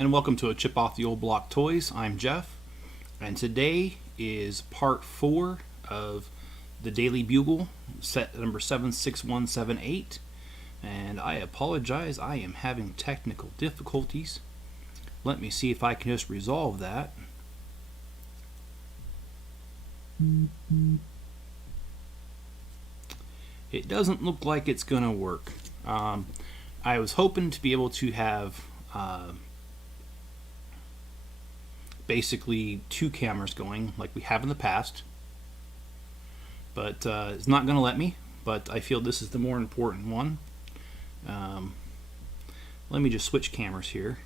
And welcome to a Chip Off the Old Block Toys. I'm Jeff, and today is part 4 of the Daily Bugle, set number 76178. And I apologize, I am having technical difficulties. Let me see if I can just resolve that. It doesn't look like it's going to work. I was hoping to be able to have basically 2 cameras going like we have in the past, but it's not going to let me. But I feel this is the more important one. Let me just switch cameras here.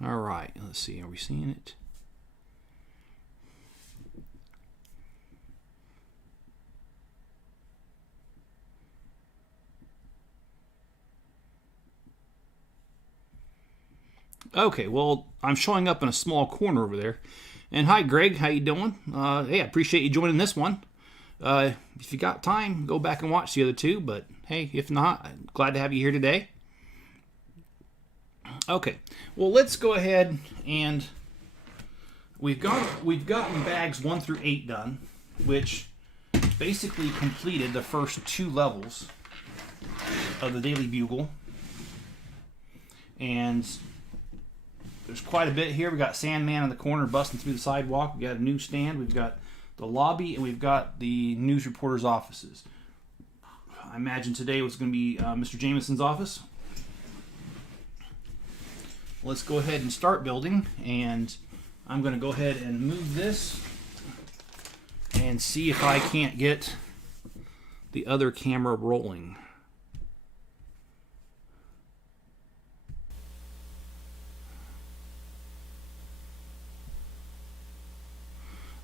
Alright, let's see, are we seeing it? Okay, well, I'm showing up in a small corner over there. And hi, Greg, how you doing? Hey, I appreciate you joining this one. If you got time, go back and watch the other 2. But hey, if not, I'm glad to have you here today. Okay, well, let's go ahead and we've gotten bags 1 through 8 done, which basically completed the first 2 levels of the Daily Bugle. And there's quite a bit here. We got Sandman in the corner busting through the sidewalk. We got a newsstand. We've got the lobby, and we've got the news reporters' offices. I imagine today was going to be Mr. Jameson's office. Let's go ahead and start building, and I'm going to go ahead and move this and see if I can't get the other camera rolling.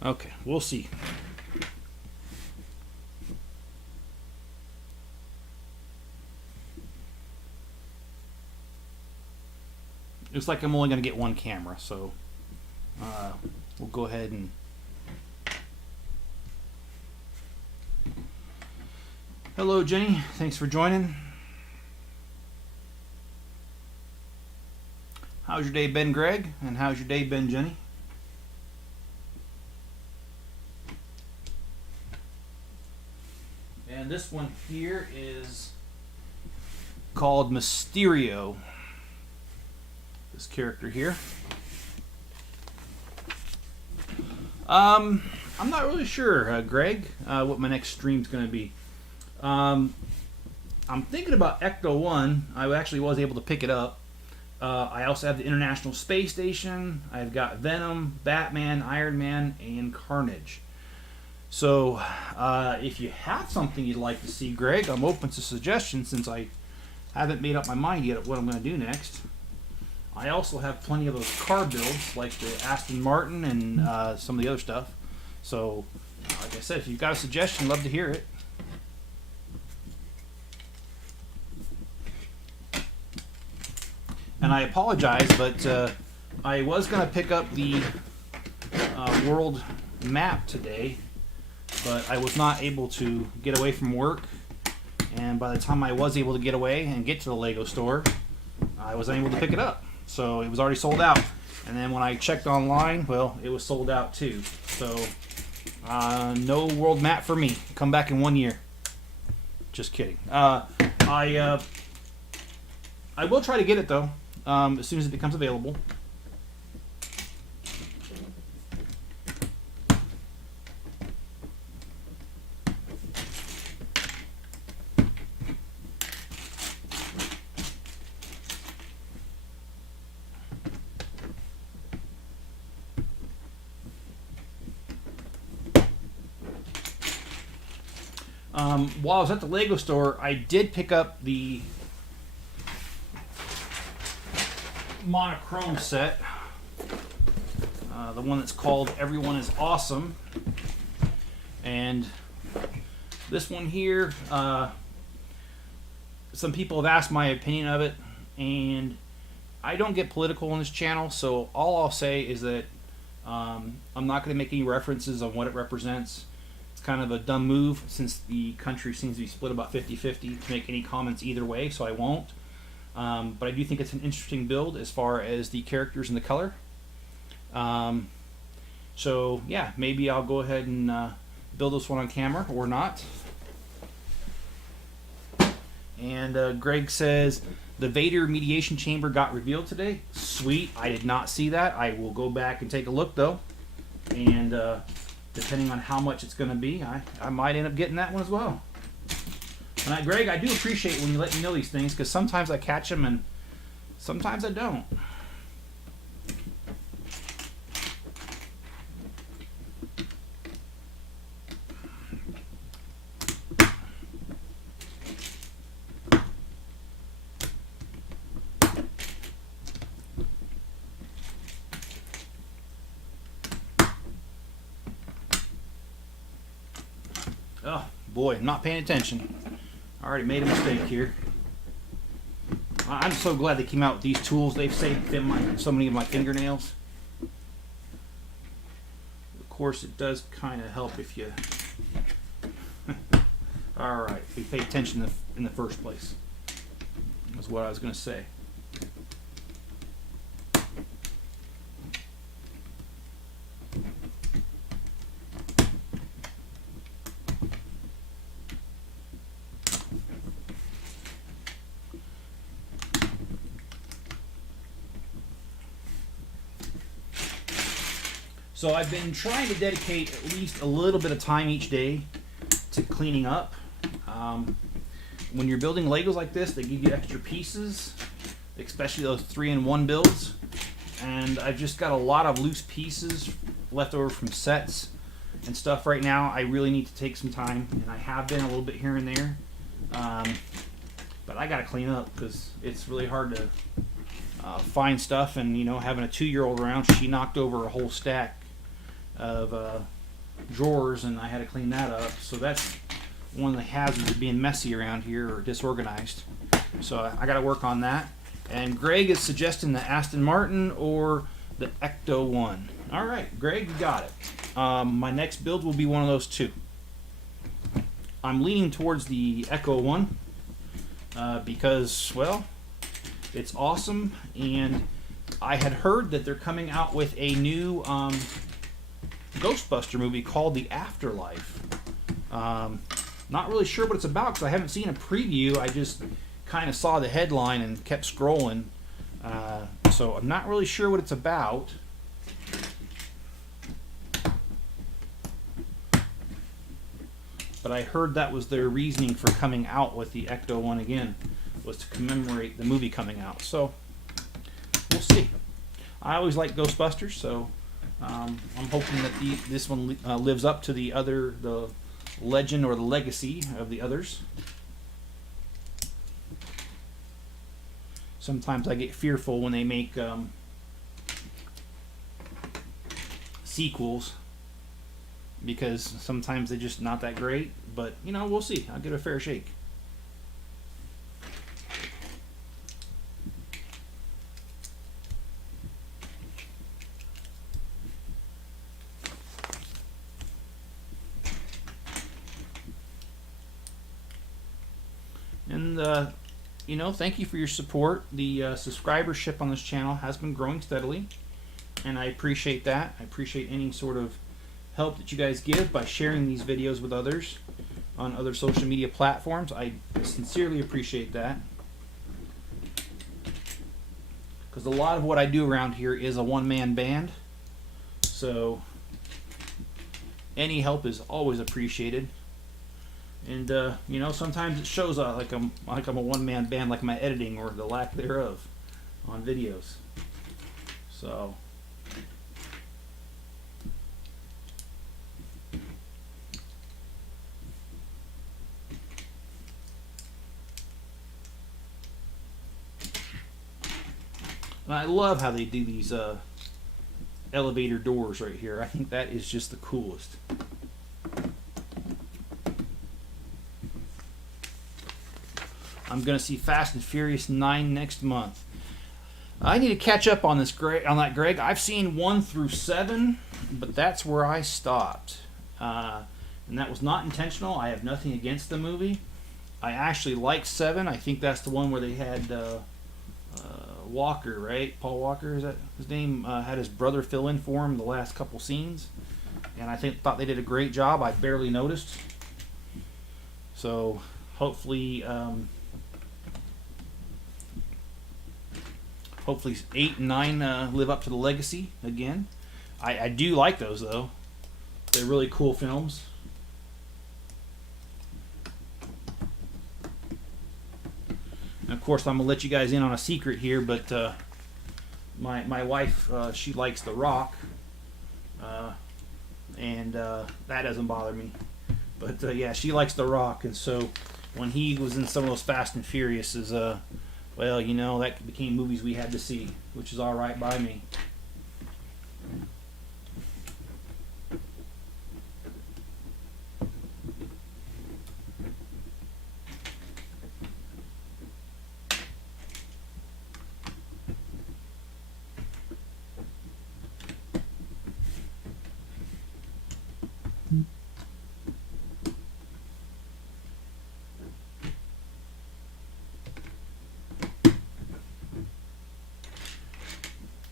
Okay, we'll see. Looks like I'm only going to get 1 camera, so we'll go ahead and... Hello, Jenny. Thanks for joining. How's your day been, Greg? And how's your day been, Jenny? And this one here is called Mysterio. This character here. I'm not really sure, Greg, what my next stream's going to be. I'm thinking about Ecto 1. I actually was able to pick it up. I also have the International Space Station. I've got Venom, Batman, Iron Man, and Carnage. So, if you have something you'd like to see, Greg, I'm open to suggestions since I haven't made up my mind yet of what I'm going to do next. I also have plenty of those car builds, like the Aston Martin and some of the other stuff. So, like I said, if you've got a suggestion, I'd love to hear it. And I apologize, but I was going to pick up the world map today, but I was not able to get away from work, and by the time I was able to get away and get to the Lego store, I was unable to pick it up. So it was already sold out. And then when I checked online, well, it was sold out too. So no world map for me. Come back in 1 year. Just kidding. I will try to get it though, as soon as it becomes available. While I was at the Lego store, I did pick up the monochrome set, the one that's called Everyone is Awesome. And this one here, some people have asked my opinion of it, and I don't get political on this channel, so all I'll say is that I'm not going to make any references on what it represents. kind of a dumb move since the country seems to be split about 50-50 to make any comments either way, so I won't. But I do think it's an interesting build as far as the characters and the color. So yeah, maybe I'll go ahead and build this one on camera or not. And Greg says the Vader mediation chamber got revealed today. Sweet. I did not see that. I will go back and take a look though. And depending on how much it's going to be, I might end up getting that one as well. And Greg, I do appreciate when you let me know these things, because sometimes I catch them and sometimes I don't. Oh boy, I'm not paying attention. I already made a mistake here. I'm so glad they came out with these tools. They've saved so many of my fingernails. Of course, it does kind of help if you... Alright, if you pay attention in the first place. That's what I was going to say. So I've been trying to dedicate at least a little bit of time each day to cleaning up. When you're building Legos like this, they give you extra pieces, especially those 3-in-1 builds. And I've just got a lot of loose pieces left over from sets and stuff right now. I really need to take some time, and I have been a little bit here and there. But I gotta clean up because it's really hard to find stuff. And you know, having a 2-year-old around, she knocked over a whole stack of drawers, and I had to clean that up. So that's one of the hazards of being messy around here or disorganized. So I got to work on that. And Greg is suggesting the Aston Martin or the Ecto 1. All right, Greg, you got it. My next build will be one of those two. I'm leaning towards the Echo 1 because, well, it's awesome, and I had heard that they're coming out with a new Ghostbuster movie called The Afterlife. Not really sure what it's about because I haven't seen a preview. I just kind of saw the headline and kept scrolling. So I'm not really sure what it's about. But I heard that was their reasoning for coming out with the Ecto 1 again, was to commemorate the movie coming out. So we'll see. I always like Ghostbusters, so I'm hoping that this one lives up to the legend or the legacy of the others. Sometimes I get fearful when they make sequels, because sometimes they're just not that great. But you know, we'll see. I'll give it a fair shake. And you know, thank you for your support. The subscribership on this channel has been growing steadily, and I appreciate that. I appreciate any sort of help that you guys give by sharing these videos with others on other social media platforms. I sincerely appreciate that, because a lot of what I do around here is a one-man band, so any help is always appreciated. And you know, sometimes it shows like I'm a one-man band, like my editing or the lack thereof on videos. So I love how they do these elevator doors right here. I think that is just the coolest. I'm gonna see Fast and Furious 9 next month. I need to catch up on that, Greg. I've seen 1 through 7, but that's where I stopped, and that was not intentional. I have nothing against the movie. I actually like 7. I think that's the one where they had Walker, right? Paul Walker, is that his name? Had his brother fill in for him the last couple scenes, and I thought they did a great job. I barely noticed. So hopefully, hopefully 8 and 9 live up to the legacy again. I do like those though; they're really cool films. And of course, I'm gonna let you guys in on a secret here, but my wife, she likes The Rock, and that doesn't bother me. But yeah, she likes The Rock, and so when he was in some of those Fast and Furious, well, you know, that became movies we had to see, which is all right by me.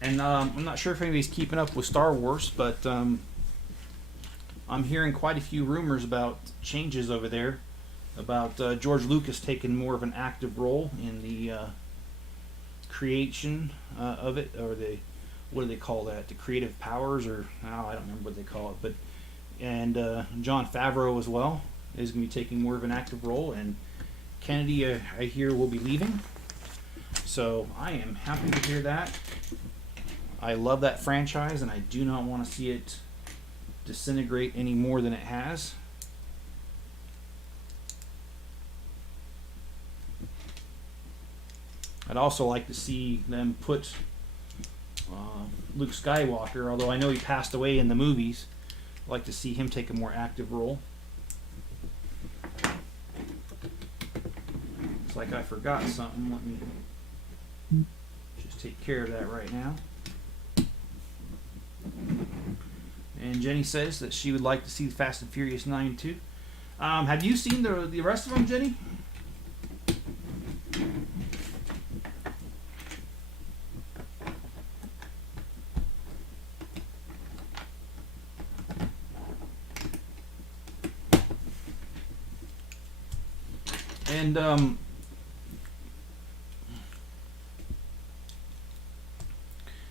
And I'm not sure if anybody's keeping up with Star Wars, but I'm hearing quite a few rumors about changes over there, about George Lucas taking more of an active role in the creation of it, or what do they call that? The creative powers, or I don't remember what they call it. But Jon Favreau as well is going to be taking more of an active role, and Kennedy, I hear, will be leaving. So I am happy to hear that. I love that franchise, and I do not want to see it disintegrate any more than it has. I'd also like to see them put Luke Skywalker, although I know he passed away in the movies. I'd like to see him take a more active role. It's like I forgot something. Let me just take care of that right now. And Jenny says that she would like to see Fast and Furious 9 too. Have you seen the rest of them, Jenny? And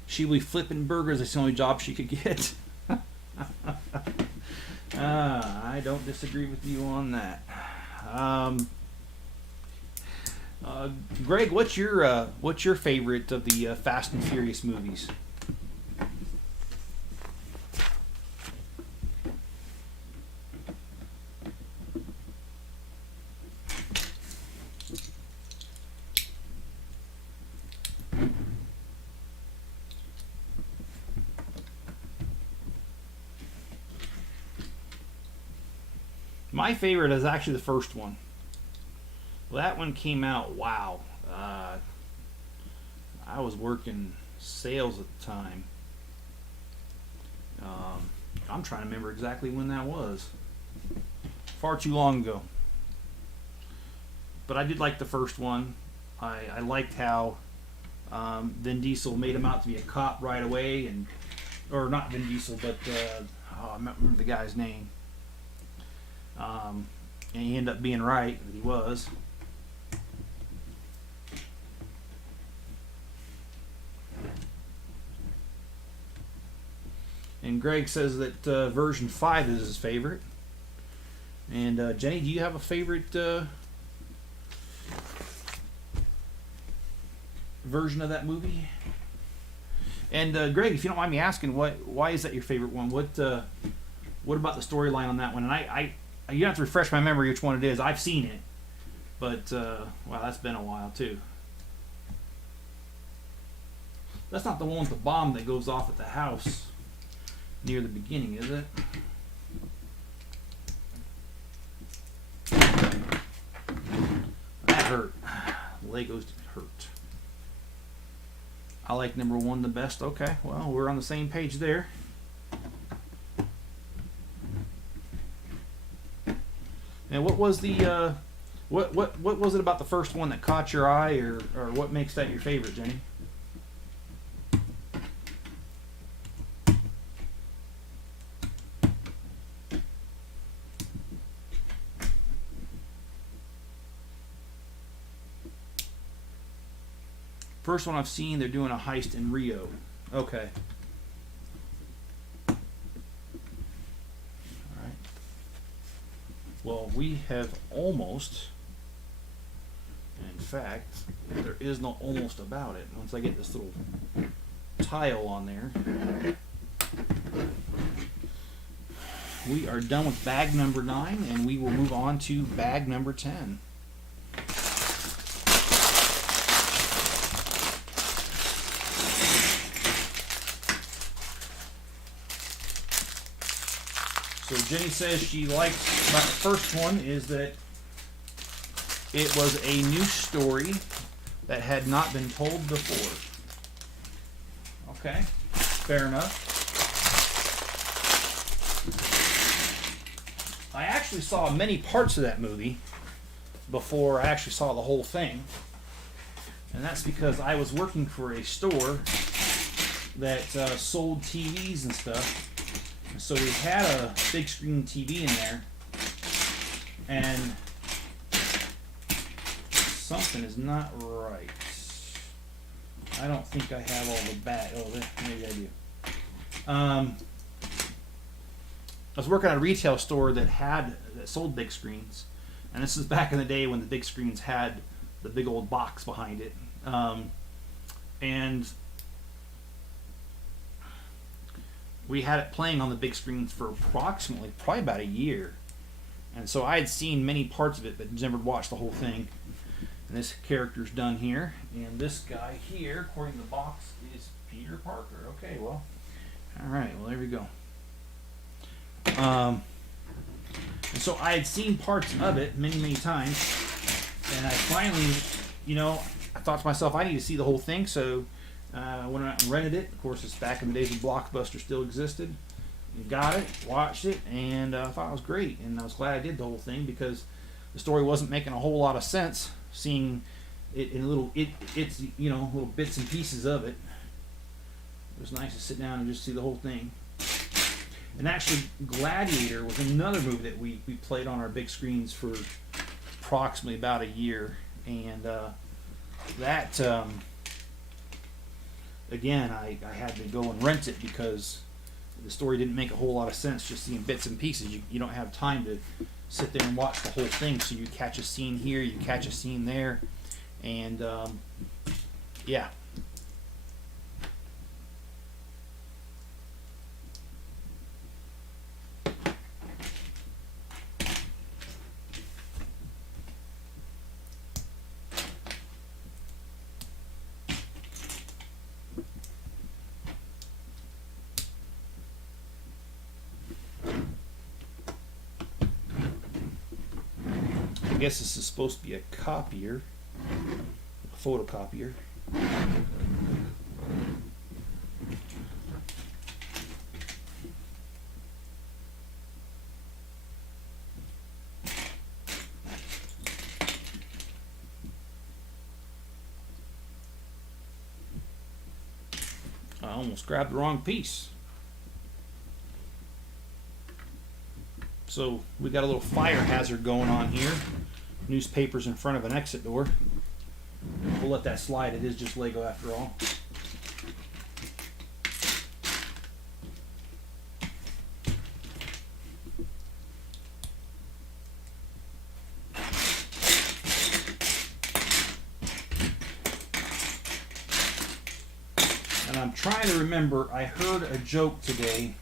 she will be flipping burgers. That's the only job she could get. I don't disagree with you on that. Greg, what's your favorite of the Fast and Furious movies? My favorite is actually the first one. Well, that one came out, wow. I was working sales at the time. I'm trying to remember exactly when that was. Far too long ago. But I did like the first one. I liked how Vin Diesel made him out to be a cop right away, or not Vin Diesel, but I don't remember the guy's name. And he ended up being right, that he was. And Greg says that version 5 is his favorite. And Jenny, do you have a favorite version of that movie? And Greg, if you don't mind me asking, why is that your favorite one? What about the storyline on that one? And you have to refresh my memory which one it is. I've seen it, but wow, that's been a while too. That's not the one with the bomb that goes off at the house near the beginning, is it? That hurt. Legos hurt. I like number 1 the best. Okay, well, we're on the same page there. And what was the What was it about the first one that caught your eye, or what makes that your favorite, Jenny? First one I've seen, they're doing a heist in Rio. Okay. All right. Well, we have almost. In fact, there is no almost about it. Once I get this little tile on there, we are done with bag number 9, and we will move on to bag number 10. So Jenny says she likes about the first one is that it was a new story that had not been told before. Okay, fair enough. I actually saw many parts of that movie before I actually saw the whole thing. And that's because I was working for a store that sold TVs and stuff. So we had a big screen TV in there, and something is not right. I don't think I have all the back. Oh, maybe I do. I was working at a retail store that sold big screens, and this is back in the day when the big screens had the big old box behind it, and we had it playing on the big screens for probably about a year. And so I had seen many parts of it, but never watched the whole thing. And this character's done here. And this guy here, according to the box, is Peter Parker. Okay, well. Alright, well, there we go. And so I had seen parts of it many, many times. And I finally, I thought to myself, I need to see the whole thing. So I went out and rented it. Of course, it's back in the days when Blockbuster still existed. Got it, watched it, and I thought it was great. And I was glad I did the whole thing because the story wasn't making a whole lot of sense. Seeing it in little bits and pieces of it. It was nice to sit down and just see the whole thing. And actually, Gladiator was another movie that we played on our big screens for approximately about a year, and that. Again, I had to go and rent it because the story didn't make a whole lot of sense just seeing bits and pieces. You don't have time to sit there and watch the whole thing, so you catch a scene here, you catch a scene there, and yeah. I guess this is supposed to be a copier, a photocopier. I almost grabbed the wrong piece. So we got a little fire hazard going on here. Newspapers in front of an exit door. We'll let that slide. It is just Lego after all. And I'm trying to remember, I heard a joke today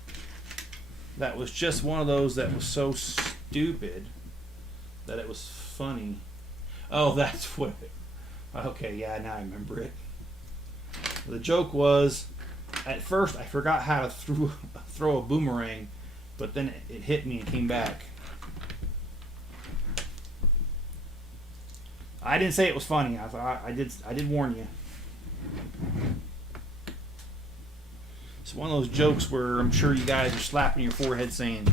that was just one of those that was so stupid that it was funny. Oh, that's what it... Okay, yeah, now I remember it. The joke was, at first I forgot how to throw a boomerang, but then it hit me and came back. I didn't say it was funny. I thought I did warn you. It's one of those jokes where I'm sure you guys are slapping your forehead saying,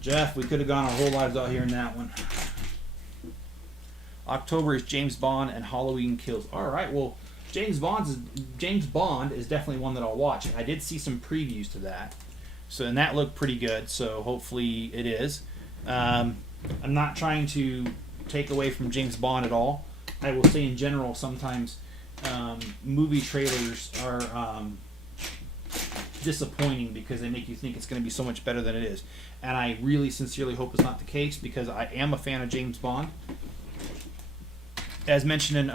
Jeff, we could have gone our whole lives out here in that one. October is James Bond and Halloween Kills. All right, well, James Bond is definitely one that I'll watch. I did see some previews to that, and that looked pretty good. So hopefully it is. I'm not trying to take away from James Bond at all. I will say in general, sometimes movie trailers are disappointing because they make you think it's going to be so much better than it is. And I really sincerely hope it's not the case, because I am a fan of James Bond. As mentioned in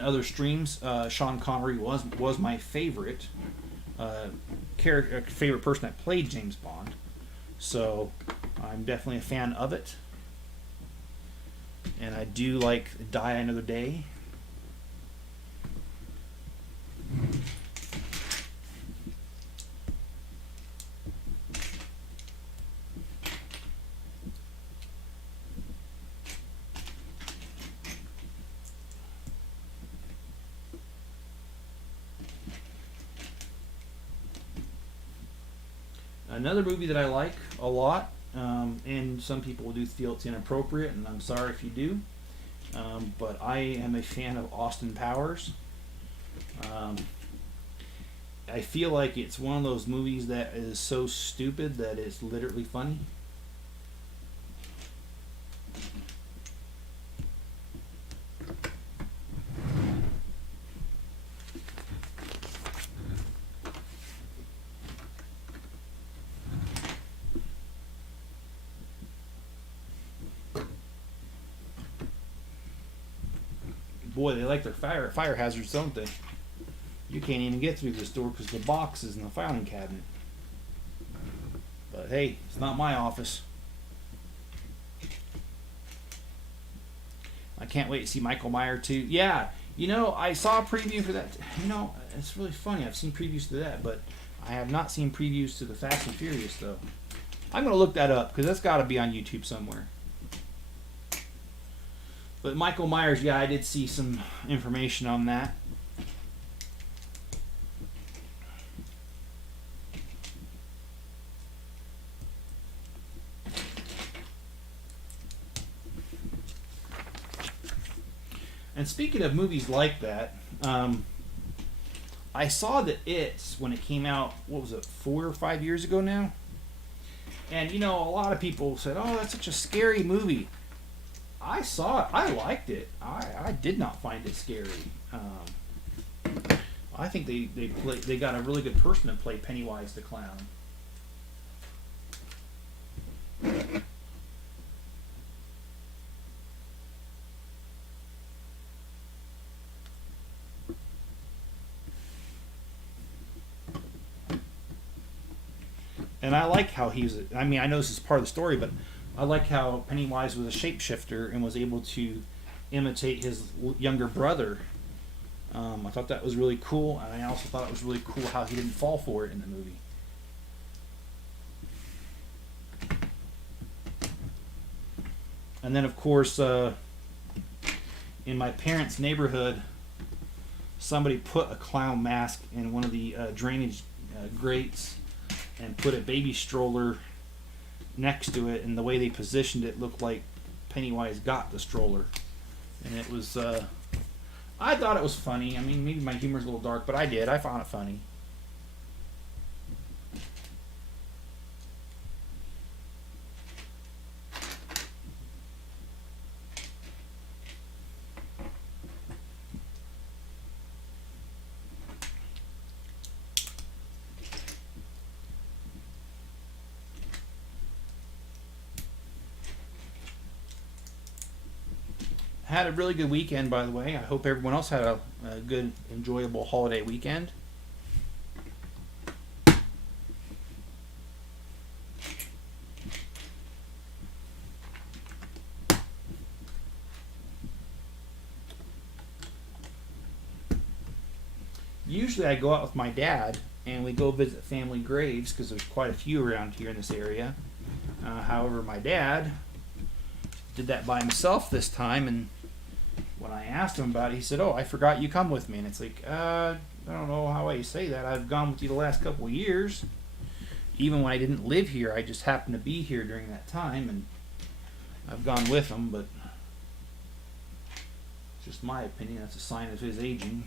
other streams, Sean Connery was my favorite favorite person that played James Bond. So I'm definitely a fan of it. And I do like Die Another Day. Another movie that I like a lot, and some people do feel it's inappropriate, and I'm sorry if you do, but I am a fan of Austin Powers. I feel like it's one of those movies that is so stupid that it's literally funny. Boy, they like their fire hazards, don't they? You can't even get through this door because the box is in the filing cabinet. But hey, it's not my office. I can't wait to see Michael Myers 2. Yeah, I saw a preview for that. It's really funny. I've seen previews to that, but I have not seen previews to the Fast and Furious, though. I'm going to look that up because that's got to be on YouTube somewhere. But Michael Myers, yeah, I did see some information on that. And speaking of movies like that, I saw that when it came out, what was it, 4 or 5 years ago now? And, a lot of people said, oh, that's such a scary movie. I saw it. I liked it. I did not find it scary. I think they got a really good person to play Pennywise the Clown. And I like how I know this is part of the story, but I like how Pennywise was a shapeshifter and was able to imitate his younger brother. I thought that was really cool, and I also thought it was really cool how he didn't fall for it in the movie. And then, of course, in my parents' neighborhood, somebody put a clown mask in one of the drainage grates and put a baby stroller next to it, and the way they positioned it looked like Pennywise got the stroller. And it was, I thought it was funny. I mean, maybe my humor's a little dark, but I found it funny. Had a really good weekend, by the way. I hope everyone else had a good, enjoyable holiday weekend. Usually I go out with my dad and we go visit family graves because there's quite a few around here in this area. However, my dad did that by himself this time, and when I asked him about it, he said, oh, I forgot you come with me. And it's like, I don't know how I say that. I've gone with you the last couple of years. Even when I didn't live here, I just happened to be here during that time. And I've gone with him, but it's just my opinion. That's a sign of his aging.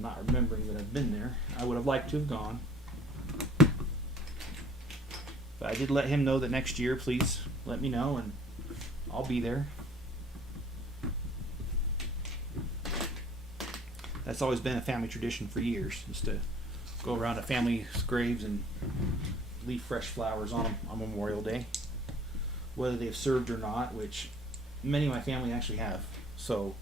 Not remembering that I've been there. I would have liked to have gone. But I did let him know that next year, please let me know, and I'll be there. That's always been a family tradition for years, is to go around to family's graves and leave fresh flowers on them on Memorial Day, whether they've served or not, which many of my family actually have. So,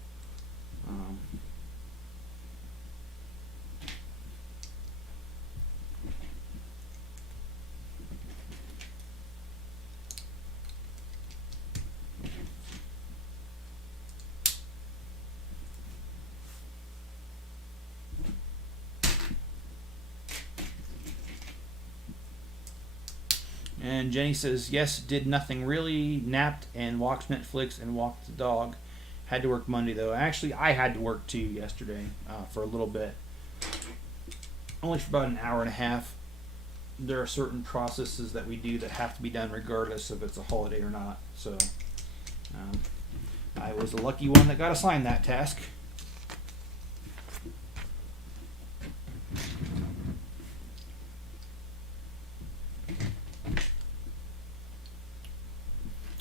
and Jenny says, yes, did nothing really, napped and watched Netflix and walked the dog. Had to work Monday, though. Actually, I had to work, too, yesterday for a little bit. Only for about an hour and a half. There are certain processes that we do that have to be done regardless if it's a holiday or not. So, I was the lucky one that got assigned that task.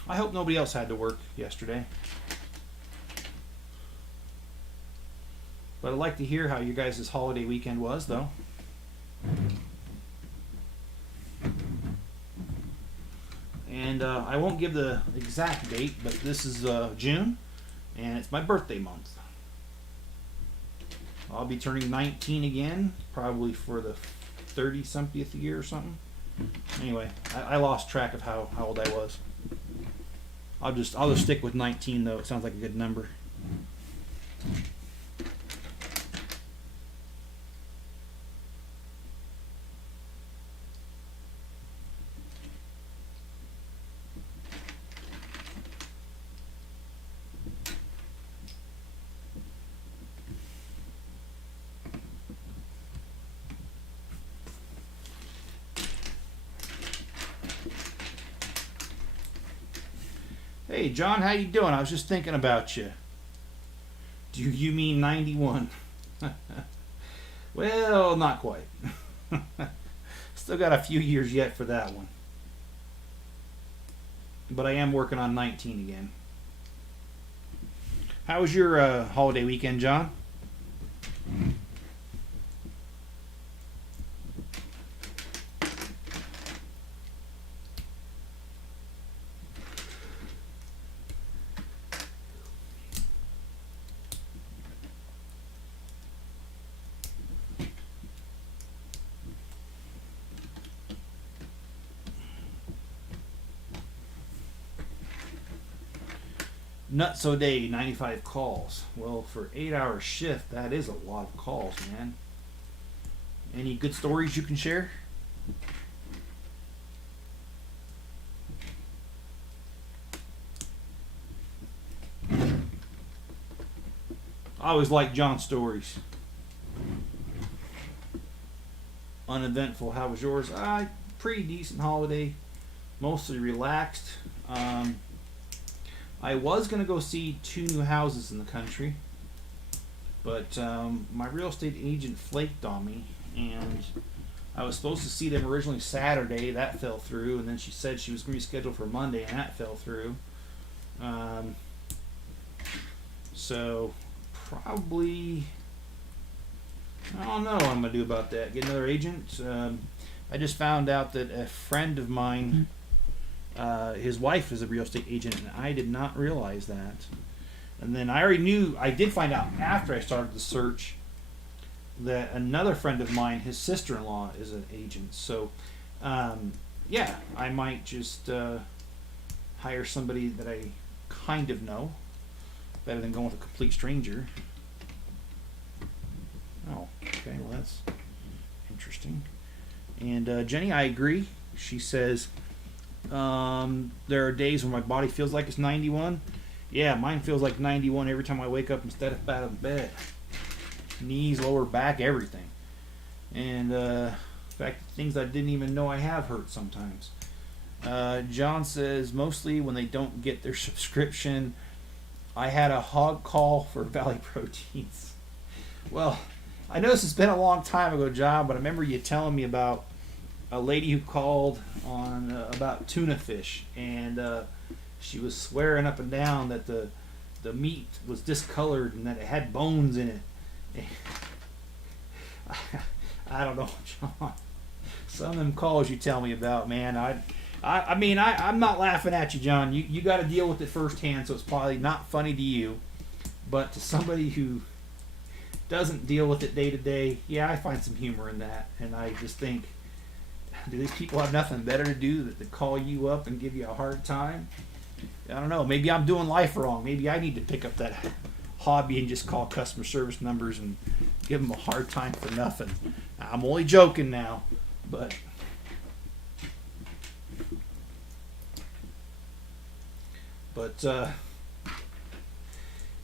I hope nobody else had to work yesterday. But I'd like to hear how you guys' holiday weekend was, though. And I won't give the exact date, but this is June, and it's my birthday month. I'll be turning 19 again, probably for the 30-something year or something. Anyway, I lost track of how old I was. I'll just stick with 19, though. It sounds like a good number. Hey, John, how you doing? I was just thinking about you. Do you mean 91? Well, not quite. Still got a few years yet for that one. But I am working on 19 again. How was your holiday weekend, John? Nutso day, 95 calls. Well, for 8-hour shift, that is a lot of calls, man. Any good stories you can share? I always like John's stories. Uneventful. How was yours? Pretty decent holiday. Mostly relaxed. I was going to go see 2 new houses in the country, but my real estate agent flaked on me, and I was supposed to see them originally Saturday. That fell through, and then she said she was going to be scheduled for Monday, and that fell through. So probably, I don't know what I'm going to do about that. Get another agent. I just found out that a friend of mine, his wife is a real estate agent, and I did not realize that. And then I already knew, I did find out after I started the search that another friend of mine, his sister-in-law, is an agent. So, yeah, I might just hire somebody that I kind of know, better than going with a complete stranger. Oh, okay, well that's interesting. And Jenny, I agree. She says, there are days when my body feels like it's 91. Yeah, mine feels like 91 every time I wake up instead of out of bed. Knees, lower back, everything. And in fact, things I didn't even know I have hurt sometimes. John says mostly when they don't get their subscription. I had a hog call for Valley Proteins. Well, I know this has been a long time ago, John, but I remember you telling me about a lady who called on about tuna fish, and she was swearing up and down that the meat was discolored and that it had bones in it. I don't know, John. Some of them calls you tell me about, man. I'm not laughing at you, John. You got to deal with it firsthand, so it's probably not funny to you. But to somebody who doesn't deal with it day to day, yeah, I find some humor in that. And I just think, do these people have nothing better to do than to call you up and give you a hard time? I don't know. Maybe I'm doing life wrong. Maybe I need to pick up that hobby and just call customer service numbers and give them a hard time for nothing. I'm only joking now, but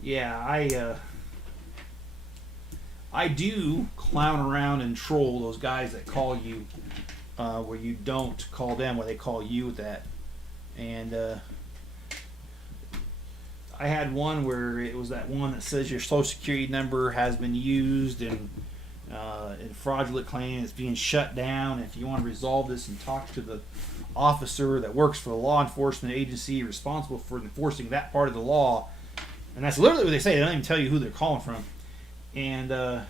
yeah, I do clown around and troll those guys that call you where you don't call them, where they call you that. And I had one where it was that one that says your social security number has been used in fraudulent claim, it's being shut down. If you want to resolve this and talk to the officer that works for the law enforcement agency responsible for enforcing that part of the law, and that's literally what they say. They don't even tell you who they're calling from, and to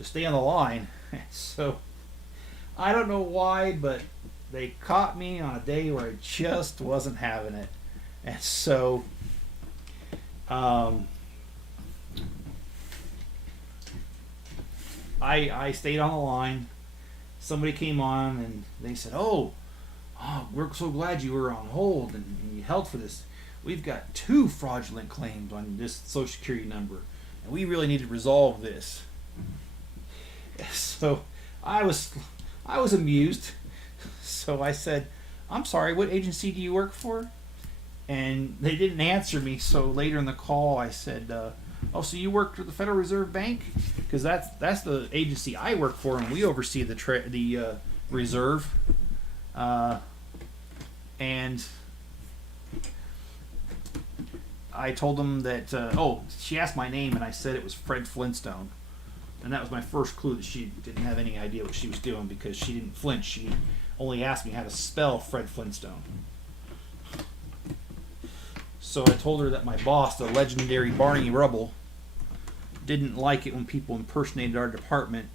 stay on the line. So I don't know why, but they caught me on a day where I just wasn't having it, and so I stayed on the line. Somebody came on and they said, oh, we're so glad you were on hold and you held for this. We've got 2 fraudulent claims on this social security number, and we really need to resolve this. So I was amused. So I said, I'm sorry, what agency do you work for? And they didn't answer me. So later in the call, I said, oh, so you work for the Federal Reserve Bank? Because that's the agency I work for, and we oversee the reserve. And I told them that, she asked my name, and I said it was Fred Flintstone. And that was my first clue that she didn't have any idea what she was doing, because she didn't flinch. She only asked me how to spell Fred Flintstone. So I told her that my boss, the legendary Barney Rubble, didn't like it when people impersonated our department,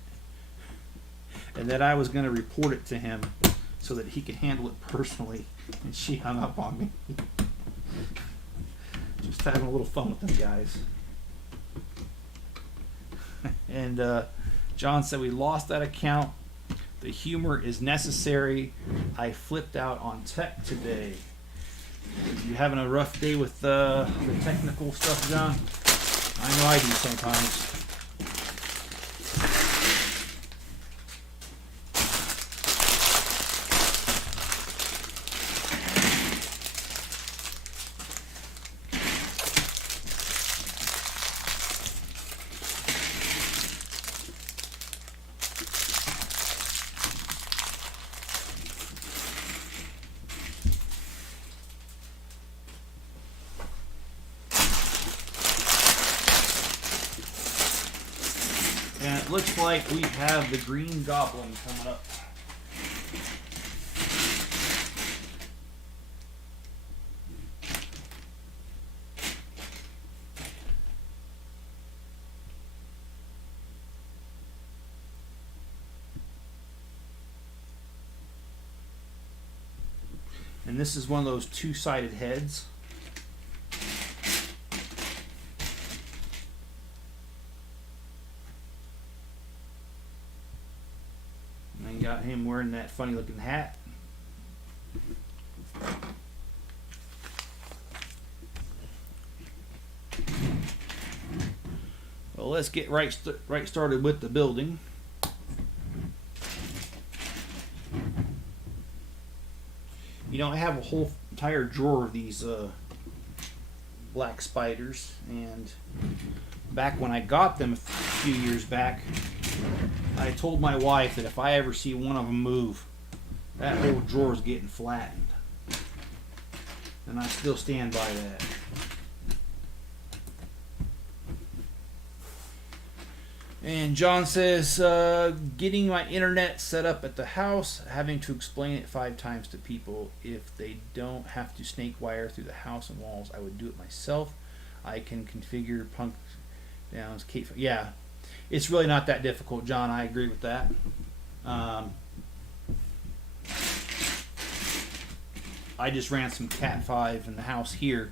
and that I was going to report it to him so that he could handle it personally. And she hung up on me. Just having a little fun with them guys. And John said, we lost that account. The humor is necessary. I flipped out on tech today. You having a rough day with the technical stuff, John? I know I do sometimes. And it looks like we have the Green Goblin coming up. And this is one of those two-sided heads. And got him wearing that funny looking hat. Well, let's get right started with the building. You know, I have a whole entire drawer of these black spiders, and back when I got them a few years back, I told my wife that if I ever see one of them move, that whole drawer is getting flattened. And I still stand by that. And John says, getting my internet set up at the house, having to explain it 5 times to people. If they don't have to snake wire through the house and walls, I would do it myself. I can configure punk downs. Yeah, it's really not that difficult, John. I agree with that. I just ran some Cat 5 in the house here.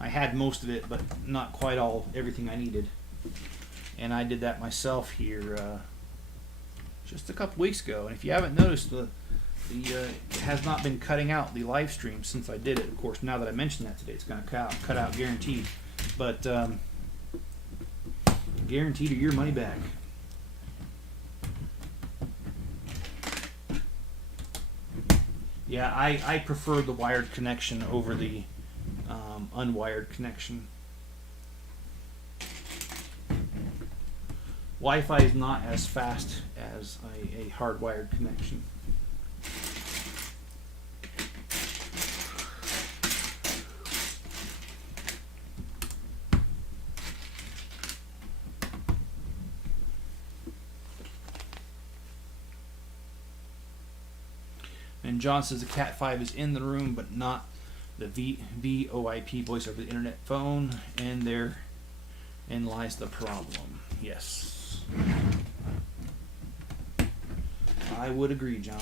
I had most of it, but not quite everything I needed. And I did that myself here just a couple weeks ago. And if you haven't noticed, it has not been cutting out the live stream since I did it. Of course, now that I mentioned that today, it's going to cut out guaranteed. But guaranteed or your money back. Yeah, I prefer the wired connection over the unwired connection. Wi-Fi is not as fast as a hardwired connection. And John says the Cat 5 is in the room, but not the VoIP, voice over the internet phone, and therein lies the problem. Yes. I would agree, John.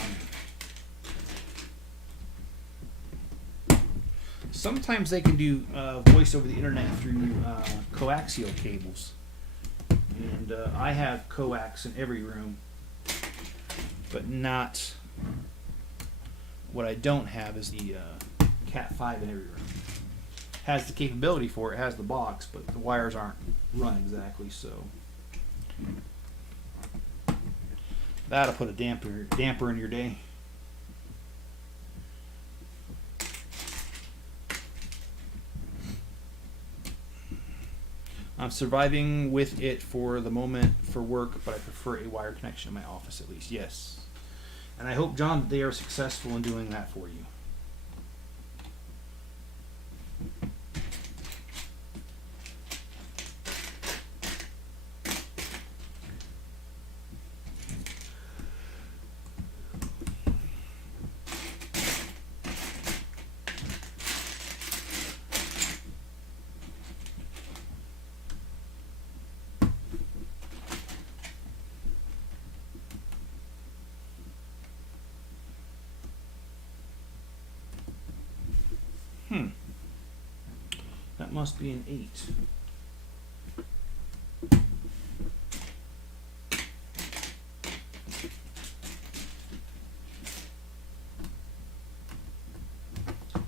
Sometimes they can do voice over the internet through coaxial cables. And I have coax in every room, but not... What I don't have is the Cat 5 in every room. Has the capability for it, has the box, but the wires aren't run exactly, so... That'll put a damper in your day. I'm surviving with it for the moment for work, but I prefer a wired connection in my office at least. Yes. And I hope, John, that they are successful in doing that for you. That must be an 8.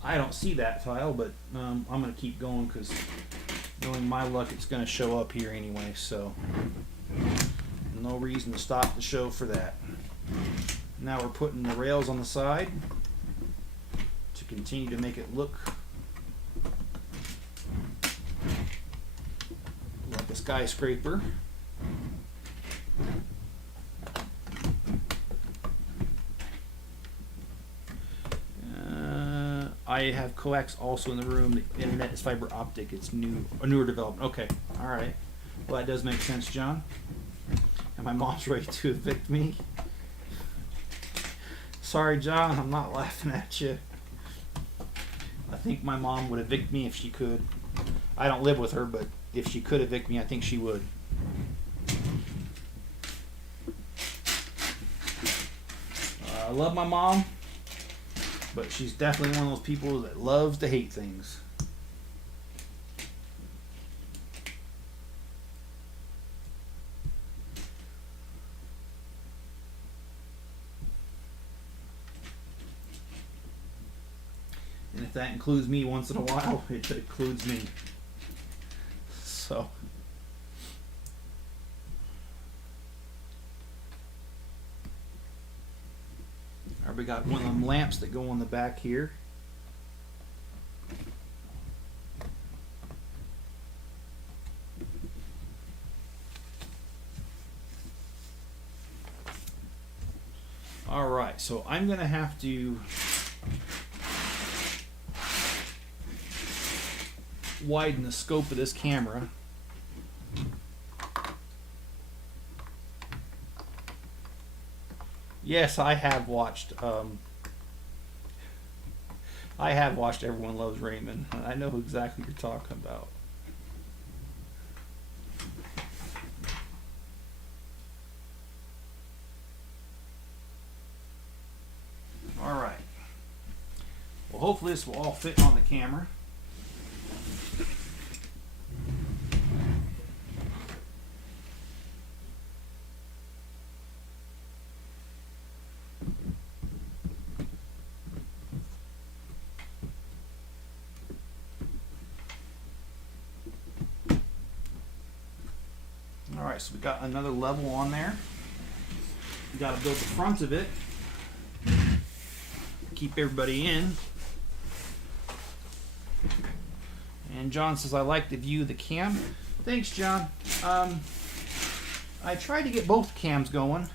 I don't see that tile, but I'm going to keep going because knowing my luck, it's going to show up here anyway, so no reason to stop the show for that. Now we're putting the rails on the side to continue to make it look like a skyscraper. I have coax also in the room. The internet is fiber optic. It's a newer development. Okay, all right. Well, that does make sense, John. And my mom's ready to evict me. Sorry, John, I'm not laughing at you. I think my mom would evict me if she could. I don't live with her, but if she could evict me, I think she would. I love my mom, but she's definitely one of those people that loves to hate things. And if that includes me once in a while, it includes me. So. Alright, we got one of them lamps that go on the back here. Alright, so I'm going to have to widen the scope of this camera. Yes, I have watched Everyone Loves Raymond. I know exactly what you're talking about. All right. Well, hopefully this will all fit on the camera. Alright, so we got another level on there. We got to build the front of it. Keep everybody in. And John says, I like the view of the cam. Thanks, John. I tried to get both cams going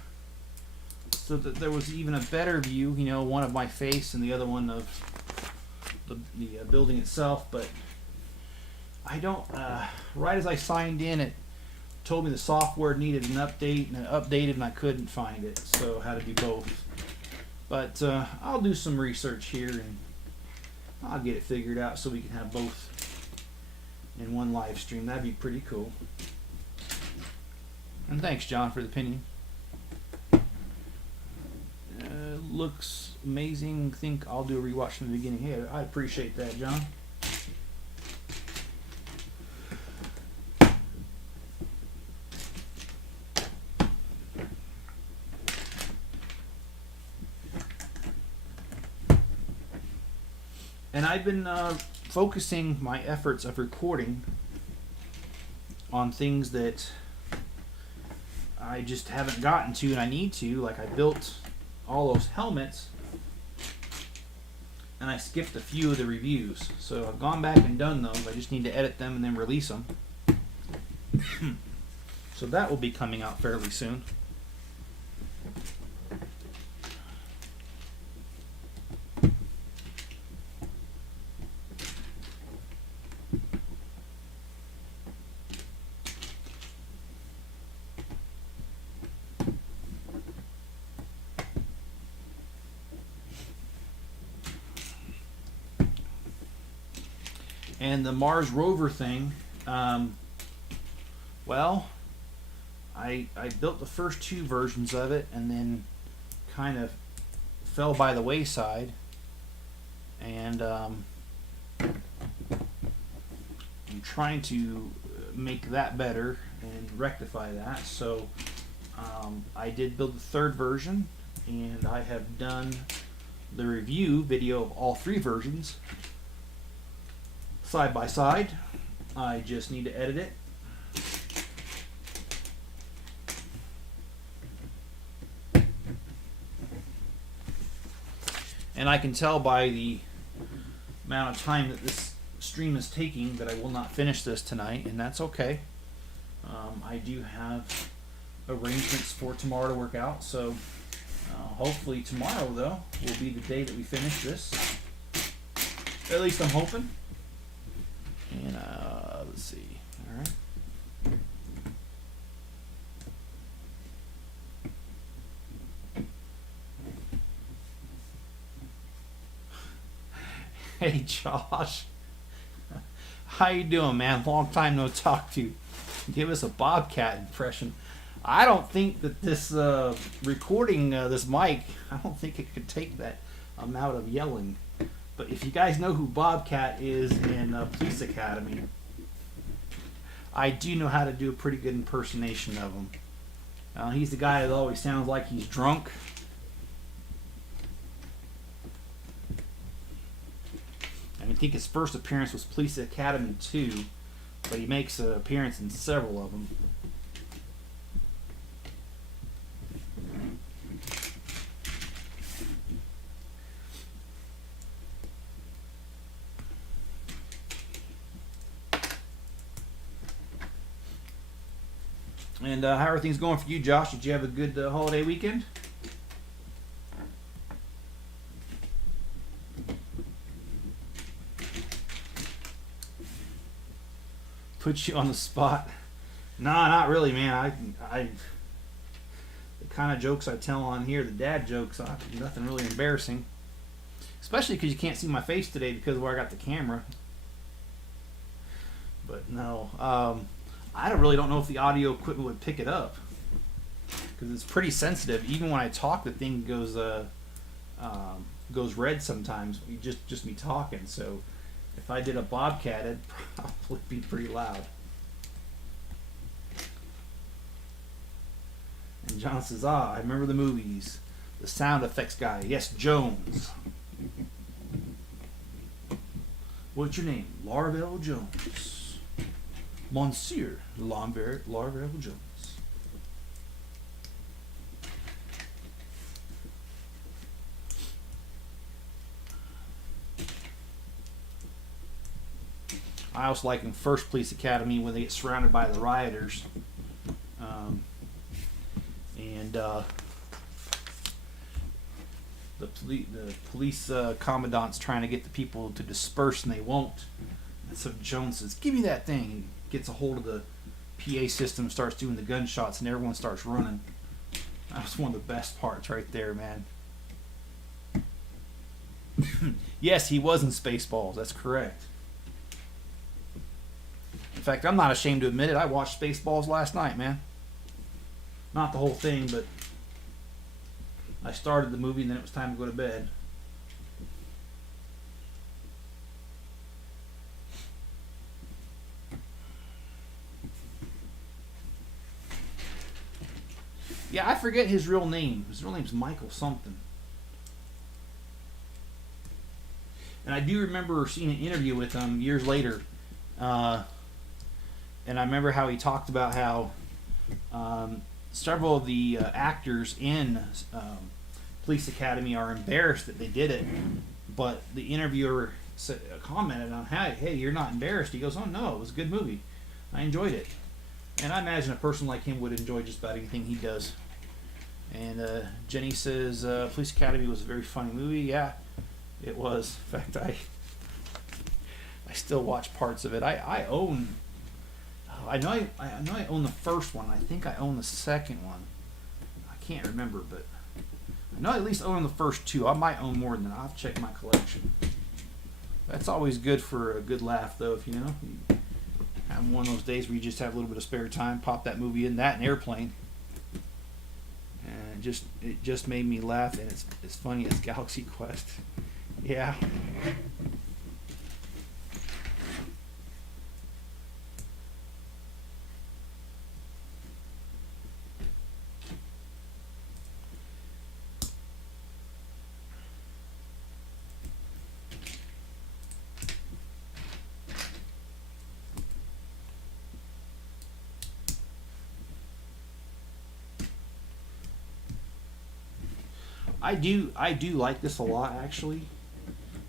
so that there was even a better view, you know, one of my face and the other one of the building itself, but I don't, right as I signed in, it told me the software needed an update, and it updated and I couldn't find it, so I had to do both. But I'll do some research here and I'll get it figured out so we can have both in one live stream. That'd be pretty cool. And thanks, John, for the opinion. Looks amazing. Think I'll do a rewatch from the beginning. Hey, I appreciate that, John. And I've been focusing my efforts of recording on things that I just haven't gotten to and I need to. Like I built all those helmets and I skipped a few of the reviews. So I've gone back and done those. I just need to edit them and then release them. So that will be coming out fairly soon. And the Mars rover thing, well, I built the first two versions of it and then kind of fell by the wayside, and I'm trying to make that better and rectify that. So I did build the third version, and I have done the review video of all three versions side by side. I just need to edit it. And I can tell by the amount of time that this stream is taking that I will not finish this tonight, and that's okay. I do have arrangements for tomorrow to work out, so hopefully tomorrow, though, will be the day that we finish this. At least I'm hoping. And let's see. All right. Hey, Josh. How you doing, man? Long time no talk to you. Give us a Bobcat impression. I don't think that this recording, this mic, I don't think it could take that amount of yelling. But if you guys know who Bobcat is in Police Academy, I do know how to do a pretty good impersonation of him. He's the guy that always sounds like he's drunk. I think his first appearance was Police Academy 2, but he makes an appearance in several of them. And how are things going for you, Josh? Did you have a good holiday weekend? put you on the spot. Nah, not really, man. The kind of jokes I tell on here, the dad jokes, nothing really embarrassing. Especially because you can't see my face today because of where I got the camera. But no, I really don't know if the audio equipment would pick it up because it's pretty sensitive. Even when I talk, the thing goes red sometimes. Just me talking. So if I did a bobcat, it'd probably be pretty loud. And John says, I remember the movies. The sound effects guy. Yes, Jones. What's your name? Larvell Jones. Monsieur Larvell Jones. I also like in First Police Academy when they get surrounded by the rioters. The police commandant's trying to get the people to disperse and they won't. And so Jones says, give me that thing. He gets a hold of the PA system, starts doing the gunshots, and everyone starts running. That was one of the best parts right there, man. Yes, he was in Spaceballs. That's correct. In fact, I'm not ashamed to admit it. I watched Spaceballs last night, man. Not the whole thing, but I started the movie and then it was time to go to bed. Yeah, I forget his real name. His real name's Michael something. And I do remember seeing an interview with him years later. And I remember how he talked about how several of the actors in Police Academy are embarrassed that they did it. But the interviewer commented on, hey, you're not embarrassed. He goes, oh, no, it was a good movie. I enjoyed it. And I imagine a person like him would enjoy just about anything he does. And Jenny says, Police Academy was a very funny movie. Yeah, it was. In fact, I still watch parts of it. I own the first one. I think I own the second one. I can't remember, but I know I at least own the first two. I might own more than that. I'll have to check my collection. That's always good for a good laugh, though, if you have one of those days where you just have a little bit of spare time, pop that movie in, that and Airplane. And it just made me laugh, and it's funny as Galaxy Quest. Yeah. I do like this a lot, actually.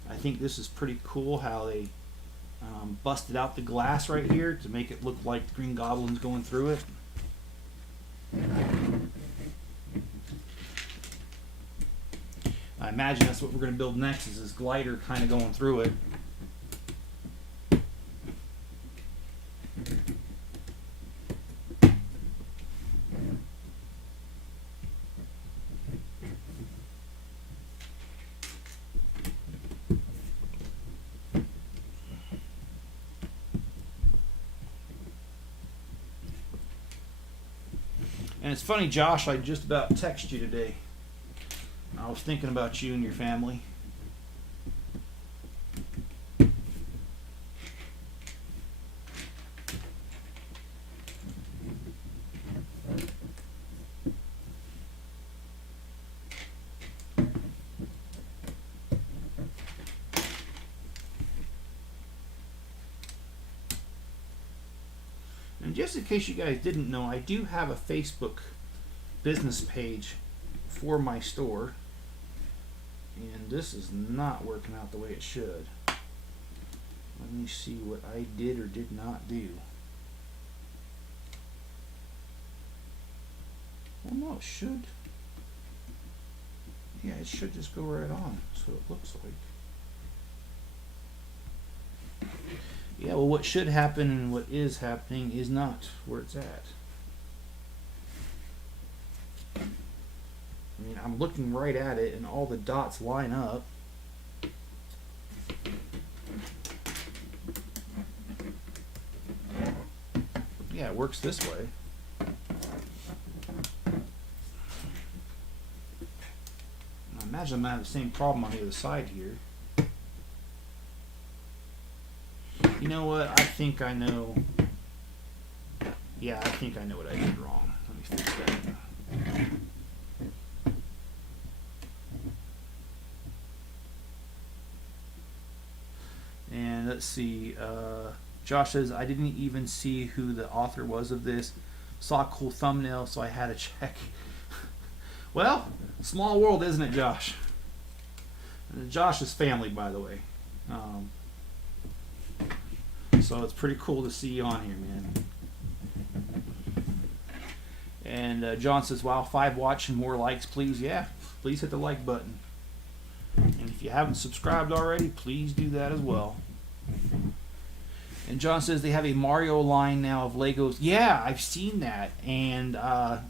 I think this is pretty cool how they busted out the glass right here to make it look like the Green Goblin's going through it. I imagine that's what we're going to build next, is this glider kind of going through it. And it's funny, Josh, I just about texted you today. I was thinking about you and your family. And just in case you guys didn't know, I do have a Facebook business page for my store. And this is not working out the way it should. Let me see what I did or did not do. Well, no, it should. Yeah, it should just go right on. That's what it looks like. Yeah, well, what should happen and what is happening is not where it's at. I mean, I'm looking right at it and all the dots line up. Yeah, it works this way. I imagine I'm going to have the same problem on the other side here. You know what? I think I know. Yeah, I think I know what I did wrong. Let me fix that. And let's see. Josh says, I didn't even see who the author was of this. Saw a cool thumbnail, so I had to check. Well, small world, isn't it, Josh? Josh's family, by the way. So it's pretty cool to see you on here, man. And John says, wow, 5 watch and more likes, please. Yeah, please hit the like button. And if you haven't subscribed already, please do that as well. And John says they have a Mario line now of Legos. Yeah, I've seen that. And I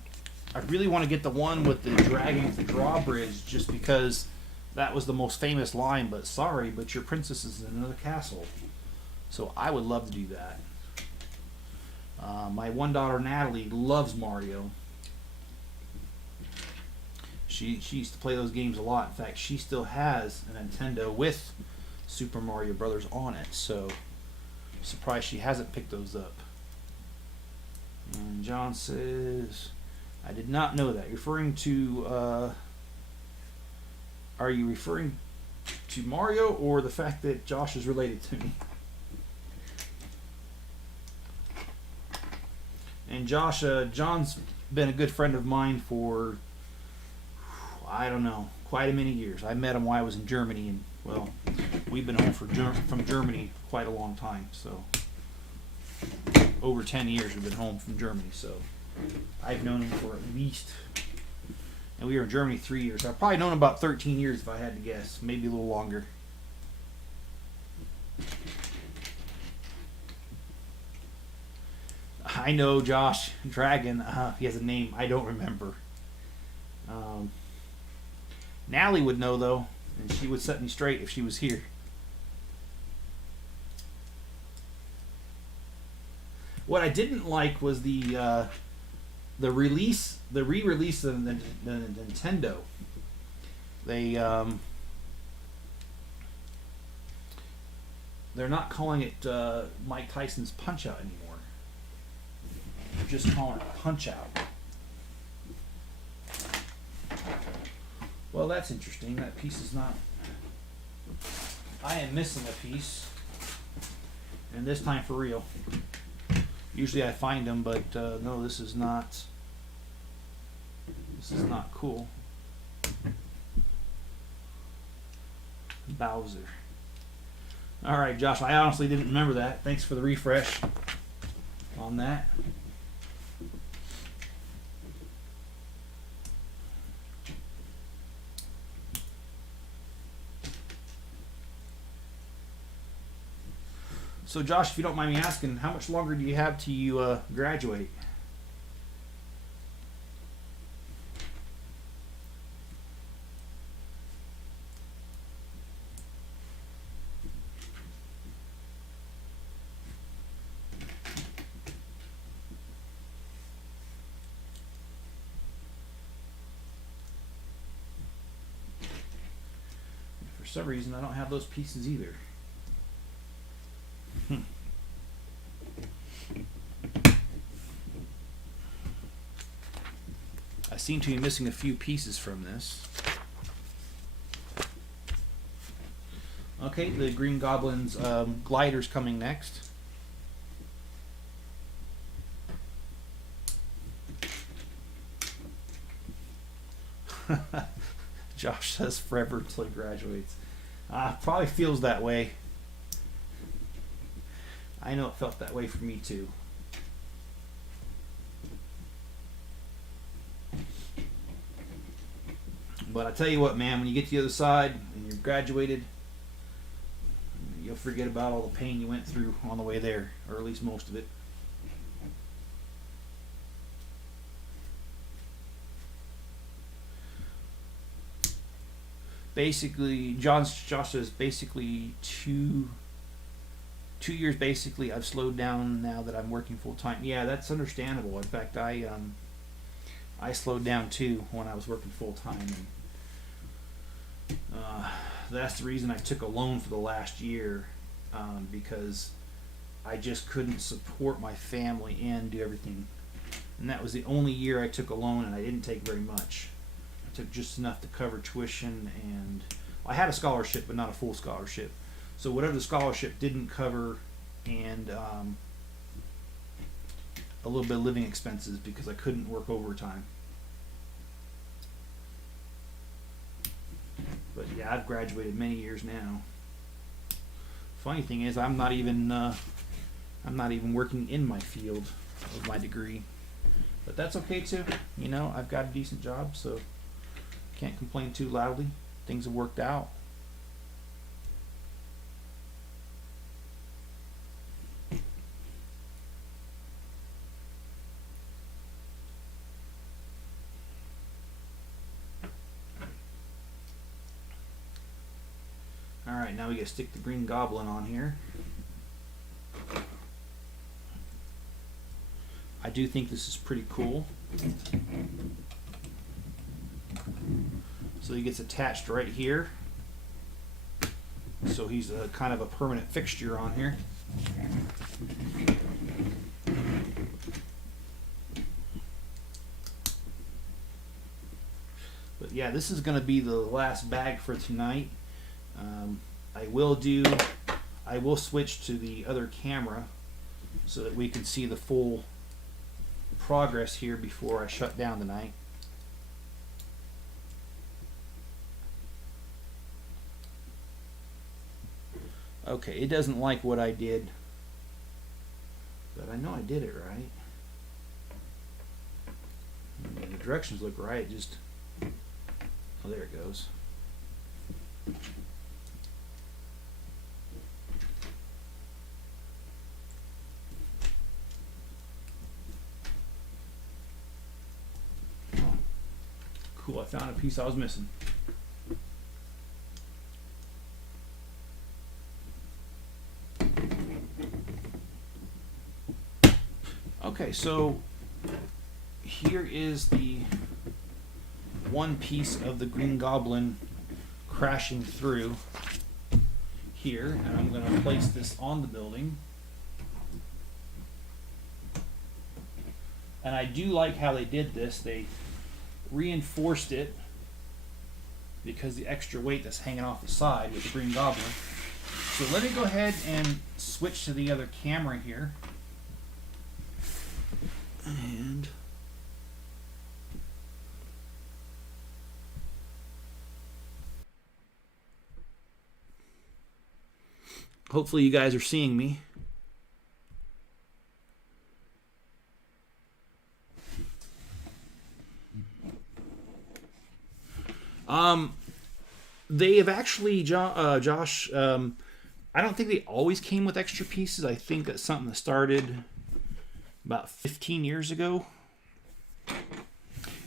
really want to get the one with the dragon with the drawbridge just because that was the most famous line. But sorry, but your princess is in another castle. So I would love to do that. My one daughter, Natalie, loves Mario. She used to play those games a lot. In fact, she still has a Nintendo with Super Mario Brothers on it. So surprised she hasn't picked those up. And John says, I did not know that. Referring to, are you referring to Mario or the fact that Josh is related to me? And Josh, John's been a good friend of mine for, I don't know, quite a many years. I met him while I was in Germany, and well, we've been home from Germany quite a long time. So over 10 years we've been home from Germany. So I've known him for at least, and we were in Germany 3 years. I've probably known him about 13 years if I had to guess, maybe a little longer. I know Josh Dragon. He has a name I don't remember. Nally would know though, and she would set me straight if she was here. What I didn't like was the re-release of the Nintendo. They're not calling it Mike Tyson's Punch Out anymore. They're just calling it Punch Out. Well, that's interesting. That piece is not. I am missing a piece, and this time for real. Usually I find them, but no, this is not. This is not cool. Bowser. All right, Josh. I honestly didn't remember that. Thanks for the refresh on that. So Josh, if you don't mind me asking, how much longer do you have till you graduate? For some reason, I don't have those pieces either. I seem to be missing a few pieces from this. Okay, the Green Goblin's glider's coming next. Josh says forever until he graduates. Probably feels that way. I know it felt that way for me too. But I tell you what, man, when you get to the other side and you're graduated, you'll forget about all the pain you went through on the way there, or at least most of it. Basically, Josh says basically two years. Basically, I've slowed down now that I'm working full time. Yeah, that's understandable. In fact, I slowed down too when I was working full time. That's the reason I took a loan for the last year, because I just couldn't support my family and do everything. And that was the only year I took a loan, and I didn't take very much. I took just enough to cover tuition, and I had a scholarship, but not a full scholarship. So whatever the scholarship didn't cover, and a little bit of living expenses because I couldn't work overtime. But yeah, I've graduated many years now. Funny thing is, I'm not even working in my field of my degree, but that's okay too. You know, I've got a decent job, so can't complain too loudly. Things have worked out. Alright, now we gotta stick the Green Goblin on here. I do think this is pretty cool. So he gets attached right here. So he's a kind of a permanent fixture on here. But yeah, this is going to be the last bag for tonight. I will switch to the other camera so that we can see the full progress here before I shut down tonight. Okay, it doesn't like what I did, but I know I did it right. I mean, the directions look right, just, oh, there it goes. Cool, I found a piece I was missing. Okay, so here is the one piece of the Green Goblin crashing through here, and I'm going to place this on the building. And I do like how they did this. They reinforced it because the extra weight that's hanging off the side with the Green Goblin. So let me go ahead and switch to the other camera here. And hopefully you guys are seeing me. They have actually, Josh, I don't think they always came with extra pieces. I think that's something that started about 15 years ago.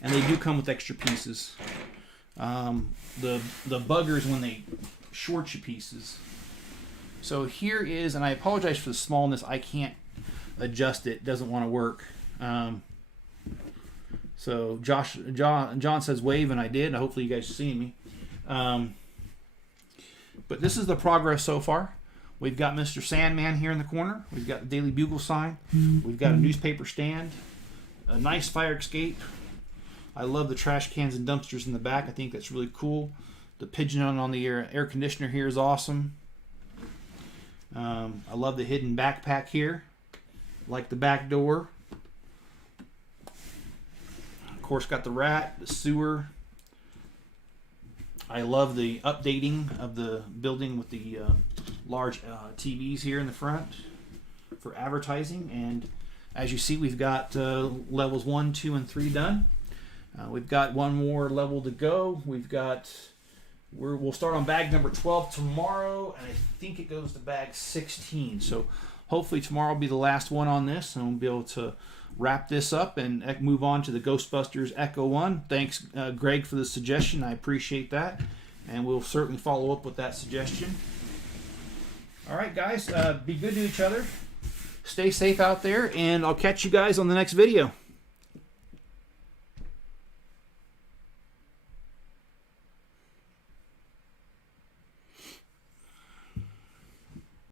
And they do come with extra pieces. The buggers when they short you pieces. So here is, and I apologize for the smallness, I can't adjust it, it doesn't want to work. So John says wave, and I did. Hopefully you guys are seeing me. But this is the progress so far. We've got Mr. Sandman here in the corner. We've got the Daily Bugle sign. We've got a newspaper stand. A nice fire escape. I love the trash cans and dumpsters in the back. I think that's really cool. The pigeon on the air conditioner here is awesome. I love the hidden backpack here. Like the back door. Of course, got the rat, the sewer. I love the updating of the building with the large TVs here in the front for advertising. And as you see, we've got levels 1, 2, and 3 done. We've got one more level to go. We've got we'll start on bag number 12 tomorrow, and I think it goes to bag 16. So hopefully tomorrow will be the last one on this, and we'll be able to wrap this up and move on to the Ghostbusters Echo 1. Thanks, Greg, for the suggestion. I appreciate that, and we'll certainly follow up with that suggestion. All right, guys, be good to each other. Stay safe out there, and I'll catch you guys on the next video.